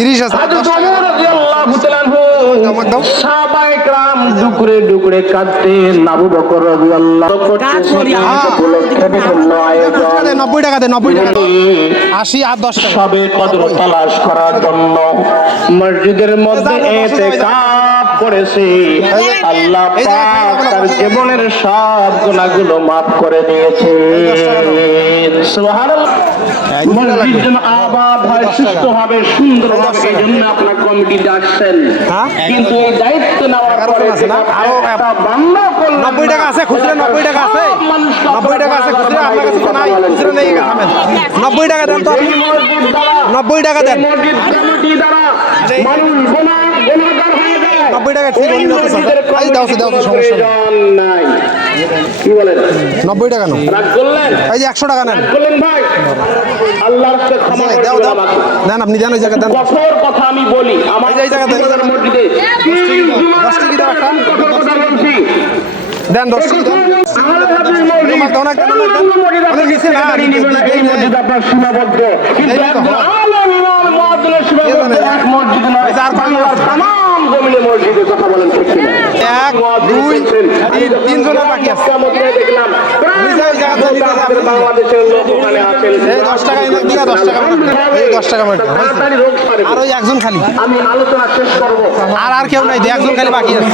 30,000 হযরত ওমর রাদিয়াল্লাহু তাআলা আনহু সাহাবায়ে کرام টুকরে টুকরে কাঁদতেন, আবু বকর রাদিয়াল্লাহু তাআলা 90 টাকা দে 90 টাকা 80 আর 10 টাকা সবে কদর তালাশ করার জন্য মসজিদের মধ্যে ইতিকাফ করেছে। আল্লাহ পাক তার জীবনের সব গুনাহগুলো maaf করে দিয়েছে। সুবহানাল্লাহ। মসজিদ যেন আবাদ হয়, সুস্থ হবে, সুন্দর হবে, এই জন্য আপনার কমিটিতে আসছেন। কিন্তু এই দায়িত্ব নেওয়ার পরে আরো একটা বান্দা করলেন 90 টাকা আছে খুচরা 90 টাকা আছে 90 টাকা আছে খুচরা আপনার কাছে তো নাই খুচরা নেই থামেন 90 টাকা দেন তো 90 টাকা দেন মসজিদ কমিটি দ্বারা মানুষ গুনাহগার হয়ে যায়। 90 টাকা ঠিক হল না আই দাও সমস্যা নাই। কি বলেন 90 টাকা নাও রাগ করলেন? এই যে 100 টাকা নেন বলেন ভাই, আল্লাহর কাছে ক্ষমা করে দাও দিন দাও আমাকে। দেন আপনি দেন ওই জায়গা দেন কঠোর কথা আমি বলি, আমার এই জায়গা দেন মসজিদে 10 টাকা দাও একটা কঠোর কথা বলছি। দেন 10 টাকা দেন আমার হাতের মসজিদ, আমার দাও না কেন আপনি নিচে না এই মসজিদ আপনার সীমাবদ্ধ, কিন্তু একজন আলেম ইমাম মুয়াজ্জিনের সীমাবদ্ধ এক মসজিদ নয়, বাংলার তামাম জমিনে মসজিদের কথা বলেন ঠিক কিনা? 1 2 3 জনের বাকি আছে দেখলাম বাংলাদেশের লোক ওখানে আছেন। এই 10 টাকা এনে দিয়া 10 টাকা এই 10 টাকা মার তাড়াতাড়ি রোগ সারে। আর ওই একজন খালি আমি আলোচনা শেষ করবো। আর কেউ নাই একজন খালি বাকি আছে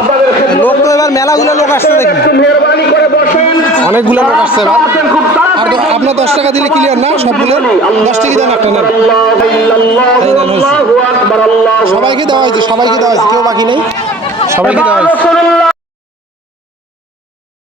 আপনাদের লোক তো এবার মেলাগুলো লোক আসছে দেখি একটু মেহরবানি করে বসেন। অনেকগুলো লোক আসছে এবার খুব আর আপনার 10 টাকা দিলে ক্লিয়ার না সবগুলো 10 টাকা দেন একটা নেন আল্লাহু আকবার, আল্লাহু সবাইকে দেওয়া হয়েছে কেউ বাকি নেই সবাইকে দেওয়া হয়েছে আকবার।